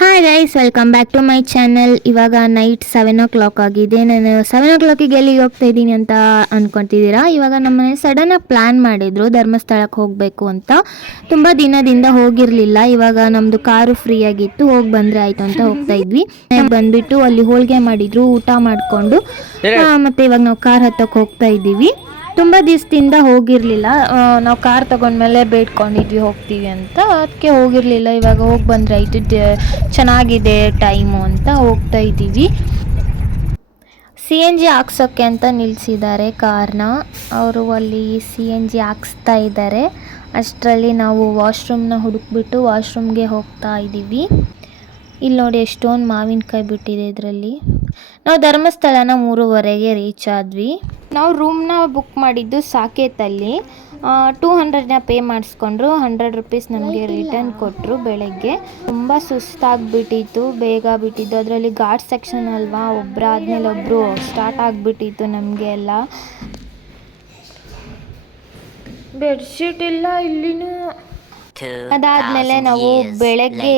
Hi guys welcome back to my channel ಇವಾಗ night seven o'clock ಆಗಿದೆ. ನಾನು seven ಓ ಕ್ಲಾಕಿಗೆ ಎಲ್ಲಿಗೆ ಹೋಗ್ತಾ ಇದ್ದೀನಿ ಅಂತ ಅಂದ್ಕೊತಿದ್ದೀರಾ ಇವಾಗ ನಮ್ಮನೆ ಸಡನ್ನಾಗಿ ಪ್ಲ್ಯಾನ್ ಮಾಡಿದ್ರು ಧರ್ಮಸ್ಥಳಕ್ಕೆ ಹೋಗಬೇಕು ಅಂತ. ತುಂಬ ದಿನದಿಂದ ಹೋಗಿರಲಿಲ್ಲ. ಇವಾಗ ನಮ್ಮದು ಕಾರು ಫ್ರೀ ಆಗಿತ್ತು. ಹೋಗಿ ಬಂದರೆ ಆಯಿತು ಅಂತ ಹೋಗ್ತಾ ಇದ್ವಿ. ಬಂದ್ಬಿಟ್ಟು ಅಲ್ಲಿ ಹೋಳಿಗೆ ಮಾಡಿದ್ರು ಊಟ ಮಾಡಿಕೊಂಡು ಮತ್ತು ಇವಾಗ ನಾವು ಕಾರ್ ಹತ್ತಕ್ಕೆ ಹೋಗ್ತಾ ಇದ್ದೀವಿ. ತುಂಬ ದಿವಸದಿಂದ ಹೋಗಿರಲಿಲ್ಲ. ನಾವು ಕಾರ್ ತಗೊಂಡ್ಮೇಲೆ ಬೇಡ್ಕೊಂಡಿದ್ವಿ, ಹೋಗ್ತೀವಿ ಅಂತ. ಅದಕ್ಕೆ ಹೋಗಿರಲಿಲ್ಲ. ಇವಾಗ ಹೋಗಿ ಬಂದರೆ ಆಯಿತು ಚೆನ್ನಾಗಿದೆ ಟೈಮು ಅಂತ ಹೋಗ್ತಾ ಇದ್ದೀವಿ. ಸಿ ಎನ್ ಜಿ ಹಾಕ್ಸೋಕ್ಕೆ ಅಂತ ನಿಲ್ಲಿಸಿದ್ದಾರೆ ಕಾರ್ನ. ಅವರು ಅಲ್ಲಿ ಸಿ ಎನ್ ಜಿ ಹಾಕ್ಸ್ತಾ ಇದ್ದಾರೆ. ಅಷ್ಟರಲ್ಲಿ ನಾವು ವಾಶ್ರೂಮ್ನ ಹುಡುಕ್ಬಿಟ್ಟು ವಾಶ್ರೂಮ್ಗೆ ಹೋಗ್ತಾ ಇದ್ದೀವಿ. ಇಲ್ಲಿ ನೋಡಿ ಎಷ್ಟೊಂದು ಮಾವಿನಕಾಯಿ ಬಿಟ್ಟಿದೆ ಇದರಲ್ಲಿ. ನಾವು ಧರ್ಮಸ್ಥಳನ ಮೂರುವರೆಗೆ ರೀಚ್ ಆದ್ವಿ. ನಾವು ರೂಮ್ನ ಬುಕ್ ಮಾಡಿದ್ದು ಸಾಕೇತಲ್ಲಿ. ಟೂ ಹಂಡ್ರೆಡ್ನ ಪೇ ಮಾಡಿಸ್ಕೊಂಡ್ರು. ಹಂಡ್ರೆಡ್ ರುಪೀಸ್ ನಮಗೆ ರಿಟರ್ನ್ ಕೊಟ್ಟರು ಬೆಳಗ್ಗೆ. ತುಂಬ ಸುಸ್ತಾಗ್ಬಿಟ್ಟಿತ್ತು. ಬೇಗ ಬಿಟ್ಟಿದ್ದು ಅದರಲ್ಲಿ ಘಾಟ್ ಸೆಕ್ಷನ್ ಅಲ್ವಾ? ಒಬ್ಬರಾದ್ಮೇಲೆ ಒಬ್ಬರು ಸ್ಟಾರ್ಟ್ ಆಗಿಬಿಟ್ಟಿತ್ತು ನಮಗೆ ಎಲ್ಲ. ಬೆಡ್ಶೀಟ್ ಇಲ್ಲ ಇಲ್ಲಿನೂ ಅದಾದಮೇಲೆ ನಾವು ಬೆಳಗ್ಗೆ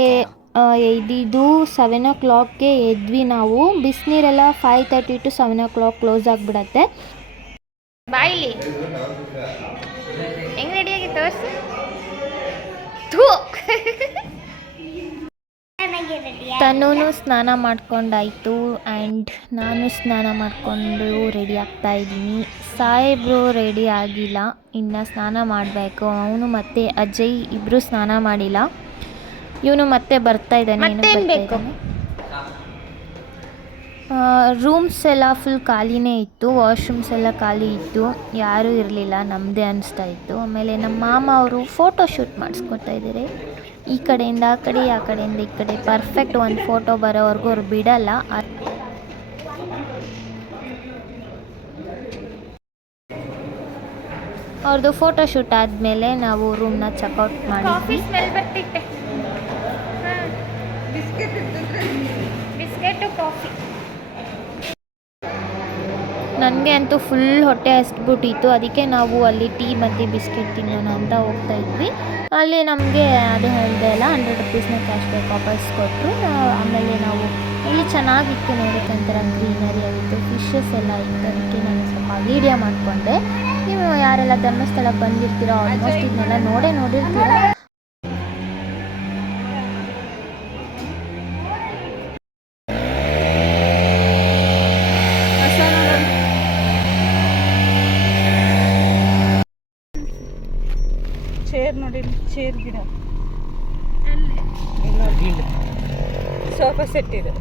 ಎದ್ದಿದ್ದು ಸೆವೆನ್ ಓ ಕ್ಲಾಕ್ಗೆ ಎದ್ವಿ ನಾವು. ಬಿಸಿನೀರೆಲ್ಲ five thirty to seven o'clock close ಆಗಿಬಿಡತ್ತೆ. ಬಾಯಿಲಿ, ಹೆಂಗೆ ರೆಡಿಯಾಗಿ ತೋರಿಸಿ ತನ್ನೂ ಸ್ನಾನ ಮಾಡ್ಕೊಂಡಾಯ್ತು ಆ್ಯಂಡ್ ನಾನು ಸ್ನಾನ ಮಾಡಿಕೊಂಡು ರೆಡಿ ಆಗ್ತಾ ಇದ್ದೀನಿ. ಸಾಹೇಬ್ರು ರೆಡಿ ಆಗಿಲ್ಲ. ಇನ್ನು ಸ್ನಾನ ಮಾಡಬೇಕು. ಅವನು ಮತ್ತು ಅಜಯ್ ಇಬ್ಬರು ಸ್ನಾನ ಮಾಡಿಲ್ಲ. ಇವನು ಮತ್ತೆ ಬರ್ತಾ ಇದ್ದಾನೆ ರೂಮ್ಸ್ ಎಲ್ಲ ಫುಲ್ ಖಾಲಿನೇ ಇತ್ತು ವಾಶ್ರೂಮ್ಸ್ ಎಲ್ಲ ಖಾಲಿ ಇತ್ತು ಯಾರೂ ಇರಲಿಲ್ಲ ನಮ್ಮದೇ ಅನಿಸ್ತಾ ಇತ್ತು. ಆಮೇಲೆ ನಮ್ಮ ಮಾಮ ಅವರು ಫೋಟೋ ಶೂಟ್ ಮಾಡಿಸ್ಕೊತಾ ಇದ್ದಾರೆ ಈ ಕಡೆಯಿಂದ ಆ ಕಡೆ ಆ ಕಡೆಯಿಂದ ಈ ಕಡೆ. ಪರ್ಫೆಕ್ಟ್ ಒಂದು ಫೋಟೋ ಬರೋವರೆಗೂ ಅವ್ರು ಬಿಡಲ್ಲ. ಅವ್ರದ್ದು ಫೋಟೋ ಶೂಟ್ ಆದಮೇಲೆ ನಾವು ರೂಮ್ನ ಚೆಕ್ಔಟ್ ಬರ್ತಿತ್ತೆ. Biscuit coffee. ನನಗೆ ಅಂತೂ ಫುಲ್ ಹೊಟ್ಟೆ ಹಸ್ಬಿಟ್ಟಿತ್ತು ಅದಕ್ಕೆ ನಾವು ಅಲ್ಲಿ ಟೀ ಮತ್ತು ಬಿಸ್ಕೆಟ್ ತಿನ್ನೋಣ ಅಂತ ಹೋಗ್ತಾ ಇದ್ವಿ. ಅಲ್ಲಿ ನಮಗೆ ಅದು ಹೇಳಿದೆ ಅಲ್ಲ ಹಂಡ್ರೆಡ್ ರುಪೀಸ್ನ ಕ್ಯಾಶ್ ಬ್ಯಾಕ್ ವಾಪಸ್ ಕೊಟ್ಟರು ಆಮೇಲೆ ನಾವು ಇಲ್ಲಿ ಚೆನ್ನಾಗಿತ್ತು ನೋಡೋಕ್ಕೆ ಒಂಥರ ಗ್ರೀನರಿ ಆಗಿತ್ತು ಫಿಶಸ್ ಎಲ್ಲ ಇತ್ತು. ಅದಕ್ಕೆ ನಾನು ಸ್ವಲ್ಪ ವೀಡಿಯೋ ಮಾಡಿಕೊಂಡೆ. ನೀವು ಯಾರೆಲ್ಲ ಧರ್ಮಸ್ಥಳಕ್ಕೆ ಬಂದಿರ್ತೀರೋ ಆಲ್ಮೋಸ್ಟ್ ಇದನ್ನೆಲ್ಲ ನೋಡೇ ನೋಡಿರ್ತೀರ? ಚೇರ್ ಗಿಡ. ಸೋಫಾ ಸೆಟ್ ಇದೆ.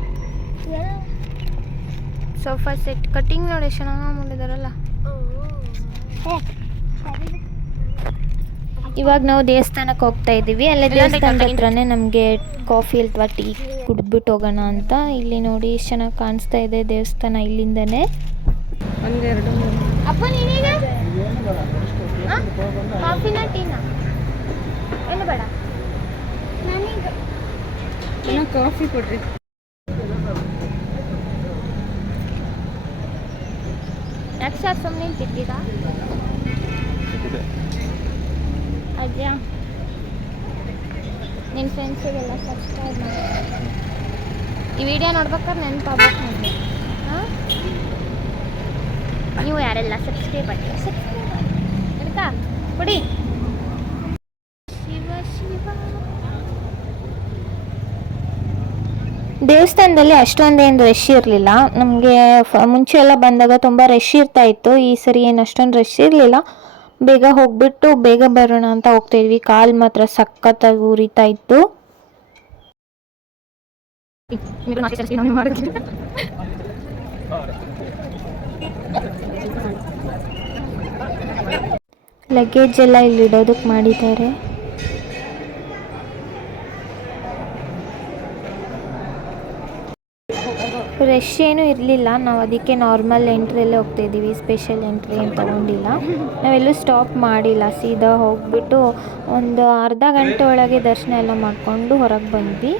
Sofa set. ಕಟಿಂಗ್ ನೋಡಿ ಚೆನ್ನಾಗಿ ಮಾಡಿದಾರಲ್ಲ. ಇವಾಗ ನಾವು ದೇವಸ್ಥಾನಕ್ಕೆ ಹೋಗ್ತಾ ಇದ್ದೀವಿ. ಅಲ್ಲೇ ದೇವಸ್ಥಾನದ ಹತ್ರನೇ ನಮಗೆ ಕಾಫಿ ಅಥವಾ ಟೀ ಕುಡಿದ್ಬಿಟ್ಟು ಹೋಗೋಣ ಅಂತ. ಇಲ್ಲಿ ನೋಡಿ ಎಷ್ಟು ಚೆನ್ನಾಗಿ ಕಾಣಿಸ್ತಾ ಇದೆ ದೇವಸ್ಥಾನ ಇಲ್ಲಿಂದನೇ. ಒಂದೆರಡು ನೀನೀಗ ಏನು ಬೇಡ ಇನ್ನು ಕಾಫಿ ಕೊಡ್ರಿ. ಸರ್ ಸುಮ್ಮನೆ ನಿಂತಿದ್ದೀರಾ? ಅಜ್ಜ. ನಿನ್ನ ಫ್ರೆಂಡ್ಸಿಗೆಲ್ಲ ಸಬ್ಸ್ಕ್ರೈಬ್ ಮಾಡಿ. ಈ ವಿಡಿಯೋ ನೋಡ್ಬೇಕಾದ್ರೆ ನೆನಪಾಗ್ಬೇಕು ನನಗೆ ಹಾಂ? ನೀವು ಯಾರೆಲ್ಲ ಸಬ್ಸ್ಕ್ರೈಬ್ ಮಾಡಿ ಸಬ್ಸ್ಕ್ರೈಬ್ ಮಾಡಿ ಆಯ್ತಾ? ಕೊಡಿ. ದೇವಸ್ಥಾನದಲ್ಲಿ ಅಷ್ಟೊಂದೇನು ರಶ್ ಇರಲಿಲ್ಲ. ನಮಗೆ ಮುಂಚೆ ಎಲ್ಲ ಬಂದಾಗ ತುಂಬ ರಶ್ ಇರ್ತಾ ಇತ್ತು. ಈ ಸರಿ ಏನು ಅಷ್ಟೊಂದು ರಶ್ ಇರಲಿಲ್ಲ. ಬೇಗ ಹೋಗ್ಬಿಟ್ಟು ಬೇಗ ಬರೋಣ ಅಂತ ಹೋಗ್ತಾ ಇದ್ವಿ. ಕಾಲು ಮಾತ್ರ ಸಖತ್ತಾಗಿ ಉರಿತಾ ಇತ್ತು. ಲಗೇಜ್ ಎಲ್ಲ ಇಲ್ಲಿ ಇಡೋದಕ್ಕೆ ಮಾಡಿದ್ದಾರೆ. ರಶ್ ಏನೂ ಇರಲಿಲ್ಲ. ನಾವು ಅದಕ್ಕೆ ನಾರ್ಮಲ್ ಎಂಟ್ರಿಯಲ್ಲೇ ಹೋಗ್ತಾ ಇದ್ದೀವಿ. ಸ್ಪೆಷಲ್ ಎಂಟ್ರಿ ಏನು ತೊಗೊಂಡಿಲ್ಲ. ನಾವೆಲ್ಲೂ ಸ್ಟಾಪ್ ಮಾಡಿಲ್ಲ. ಸೀದಾ ಹೋಗ್ಬಿಟ್ಟು ಒಂದು ಅರ್ಧ ಗಂಟೆ ಒಳಗೆ ದರ್ಶನ ಎಲ್ಲ ಮಾಡಿಕೊಂಡು ಹೊರಗೆ ಬಂದ್ವಿ.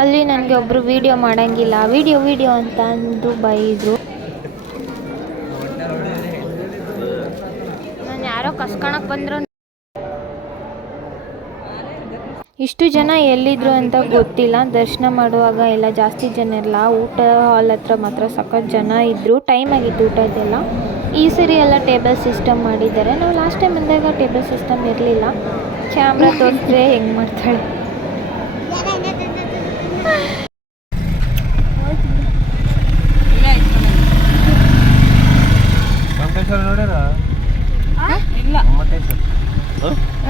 ಅಲ್ಲಿ ನನಗೆ ಒಬ್ಬರು ವಿಡಿಯೋ ಮಾಡೋಂಗಿಲ್ಲ. ವೀಡಿಯೋ, ವಿಡಿಯೋ ಅಂತ ಅಂದು ಬೈದರು ನಾನು ಯಾರೋ ಕಸ್ಕೊಳಕ್ಕೆ ಇಷ್ಟು ಜನ ಎಲ್ಲಿದ್ರು ಅಂತ ಗೊತ್ತಿಲ್ಲ. ದರ್ಶನ ಮಾಡುವಾಗ ಎಲ್ಲ ಜಾಸ್ತಿ ಜನ ಇರಲ್ಲ ಊಟ ಹಾಲ್ ಹತ್ರ ಮಾತ್ರ ಸಖತ್ ಜನ ಇದ್ರು. ಟೈಮ್ ಆಗಿತ್ತು ಊಟದ್ದೆಲ್ಲ. ಈ ಸರಿ ಎಲ್ಲ ಟೇಬಲ್ ಸಿಸ್ಟಮ್ ಮಾಡಿದ್ದಾರೆ. ನಾವು ಲಾಸ್ಟ್ ಟೈಮ್ ಬಂದಾಗ ಟೇಬಲ್ ಸಿಸ್ಟಮ್ ಇರಲಿಲ್ಲ. ಕ್ಯಾಮ್ರಾ ತೋರಿಸಿದ್ರೆ ಹೆಂಗೆ ಮಾಡ್ತಾಳೆ?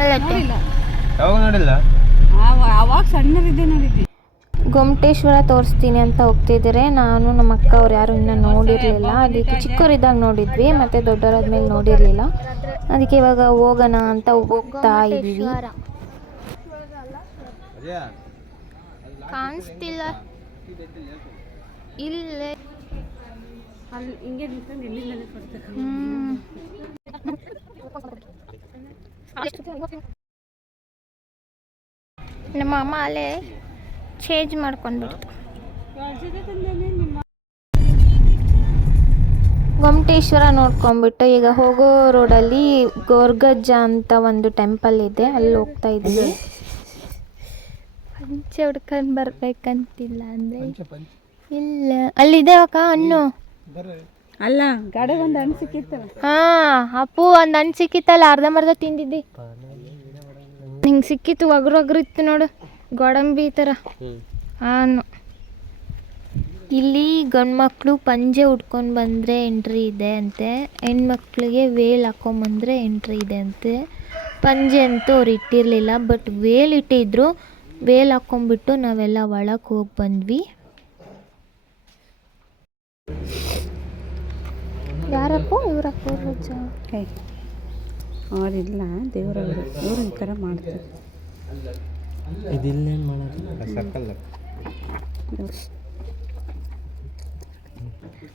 ಯಾವಾಗ ನೋಡಿಲ್ಲ? ಅವಾಗ ಸಣ್ಣರಿದ್ದೆ ನೋಡಿದ್ವಿ. ಗೊಮ್ಮಟೇಶ್ವರ ತೋರಿಸ್ತೀನಿ ಅಂತ ಹೋಗ್ತಿದ್ದಾರೆ ನಾನು ನಮ್ಮ ಅಕ್ಕ ಅವ್ರು ಯಾರು ಇನ್ನೂ ನೋಡಿರಲಿಲ್ಲ. ಅದಕ್ಕೆ ಚಿಕ್ಕವರಿದ್ದಾಗ ನೋಡಿದ್ವಿ ಮತ್ತು ದೊಡ್ಡವರಾದ್ಮೇಲೆ ನೋಡಿರಲಿಲ್ಲ. ಅದಕ್ಕೆ ಇವಾಗ ಹೋಗೋಣ ಅಂತ ಹೋಗ್ತಾ ಇದ್ದೀವಿ. ಕಾಣಿಸ್ತಿಲ್ಲ. ಇಲ್ಲೇ. ಹಿಂಗೆ ನಮ್ಮ ಅಮ್ಮ ಅಲ್ಲೇ ಚೇಂಜ್ ಮಾಡ್ಕೊಂಡ್ಬಿಡ್ತು. ಗೊಮಟೇಶ್ವರ ನೋಡ್ಕೊಂಡ್ಬಿಟ್ಟು ಈಗ ಹೋಗೋ ರೋಡಲ್ಲಿ ಗೋರ್ಗಜ್ಜ ಅಂತ ಒಂದು ಟೆಂಪಲ್ ಇದೆ ಅಲ್ಲಿ ಹೋಗ್ತಾ ಇದ್ವಿ. ಪಂಚ ಹುಡ್ಕೊಂಡು ಬರ್ಬೇಕಂತಿಲ್ಲ ಅಂದರೆ ಇಲ್ಲ ಅಲ್ಲಿದೆ ಅಕ್ಕ ಹಣ್ಣು ಅಲ್ಲ ಗಾಡಿ ಒಂದು ಹಣ್ಣು ಸಿಕ್ಕಿತ್ತಲ್ಲ. ಹಾ, ಅಪ್ಪು, ಒಂದು ಹಣ್ಣು ಸಿಕ್ಕಿತ್ತಲ್ಲ ಅರ್ಧಂಬರ್ಧ ತಿಂದಿದ್ದಿ. ಹಿಂಗೆ ಸಿಕ್ಕಿತ್ತು, ಒಗ್ರು ಒಗ್ರು ಇತ್ತು ನೋಡು, ಗೋಡಂಬಿ ಥರ ಹಾನು ಇಲ್ಲಿ ಗಂಡ್ಮಕ್ಳು ಪಂಜೆ ಉಟ್ಕೊಂಡು ಬಂದರೆ ಎಂಟ್ರಿ ಇದೆ ಅಂತೆ. ಹೆಣ್ಮಕ್ಳಿಗೆ ವೇಲ್ ಹಾಕೊಂಬಂದ್ರೆ ಎಂಟ್ರಿ ಇದೆ ಅಂತೆ. ಪಂಜೆ ಅಂತೂ ಅವ್ರು ಇಟ್ಟಿರಲಿಲ್ಲ, ಬಟ್ ವೇಲ್ ಇಟ್ಟಿದ್ರು. ವೇಲ್ ಹಾಕೊಂಬಿಟ್ಟು ನಾವೆಲ್ಲ ಒಳಗೆ ಹೋಗಿ ಬಂದ್ವಿ. ಯಾರಪ್ಪ? ಇವರಪ್ಪ ರೋಜ ಹೇ ಅವರಿಲ್ಲ ದೇವರವರು. ಇವರು ಈ ಥರ ಮಾಡ್ತಾರೆ. ಇದಿಲ್ಲೇನು ಮಾಡೋದು? ಸರ್ಕಲ್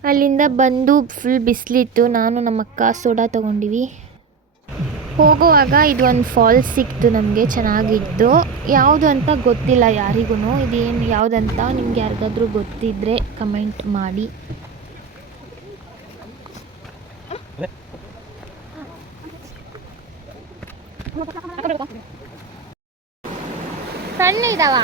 ಅಲ್ಲಿಂದ ಬಂದು ಫುಲ್ ಬಿಸಿಲಿತ್ತು. ನಾನು ನಮ್ಮ ಅಕ್ಕ ಸೋಡಾ ತೊಗೊಂಡಿವಿ. ಹೋಗುವಾಗ ಇದು ಒಂದು ಫಾಲ್ಸ್ ಸಿಕ್ತು ನಮಗೆ ಚೆನ್ನಾಗಿತ್ತು. ಯಾವುದು ಅಂತ ಗೊತ್ತಿಲ್ಲ ಯಾರಿಗೂ ಇದೇನು ಯಾವುದಂತ ನಿಮ್ಗೆ ಯಾರಿಗಾದ್ರೂ ಗೊತ್ತಿದ್ದರೆ ಕಮೆಂಟ್ ಮಾಡಿ. ಸಣ್ಣ ಇದಾವ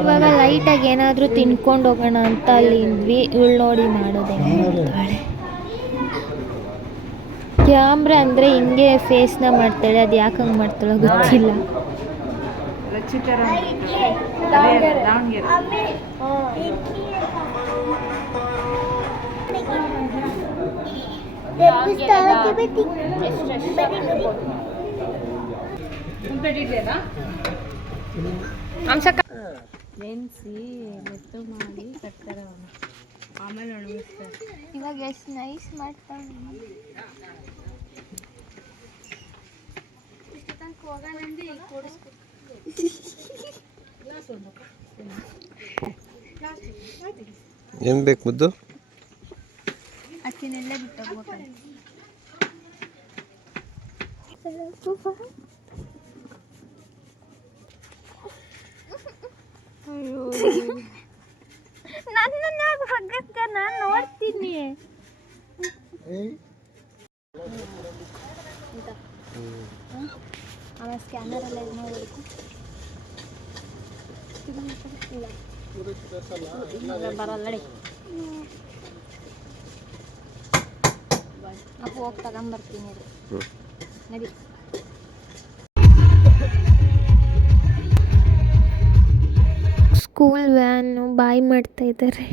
ಇವಾಗ ಲೈಟಾಗಿ ಏನಾದರೂ ತಿನ್ಕೊಂಡು ಹೋಗೋಣ ಅಂತ ಅಲ್ಲಿ ಇದ್ವಿ. ಇವಳು ನೋಡಿ ಮಾಡೋದೆ. ಕ್ಯಾಮ್ರ ಅಂದರೆ ಹಿಂಗೆ ಫೇಸ್ನ ಮಾಡ್ತಾಳೆ ಅದು ಯಾಕೆ ಹಂಗೆ ಮಾಡ್ತಾಳೆ ಗೊತ್ತಿಲ್ಲ. ನೆನೆಸಿ ಮೆತ್ತು ಮಾಡಿ ಕಟ್ತಾರೆ ಅವನು. ಆಮೇಲೆ ಒಣಗಿಸ್ತಾರೆ ಇವಾಗ ಎಷ್ಟು ನೈಸ್ ಮಾಡ್ತಾಳೆ ಏನು ಬೇಕು ಮುದ್ದು? ಅಕ್ಕಿನೆಲ್ಲ ಬಿಟ್ಟೋಗ್ಬೇಕಂತ. ನನ್ನನ್ನ ಬಗ್ಗಕ್ಕ ನಾನು ನೋಡ್ತೀನಿ. ಆಮೇಲೆ ಸ್ಕ್ಯಾನರ್ ಎಲ್ಲ ಇದು ಮಾಡಬೇಕು ಬರಲ್ಲ ನಡಿ ಅಪ್ಪ ಹೋಗಿ ತಗೊಂಬರ್ತೀನಿ ರೀ ನಡಿ. ಸ್ಕೂಲ್ ವ್ಯಾನು ಬಾಯ್ ಮಾಡ್ತಾ ಇದ್ದಾರೆ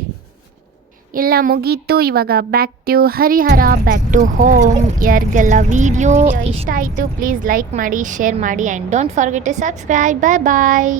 ಎಲ್ಲ ಮುಗೀತು. ಇವಾಗ back to Harihara back to home ಯಾರಿಗೆಲ್ಲ ವಿಡಿಯೋ ಇಷ್ಟ ಆಯಿತು ಪ್ಲೀಸ್ ಲೈಕ್ ಮಾಡಿ ಶೇರ್ ಮಾಡಿ and don't forget to subscribe bye bye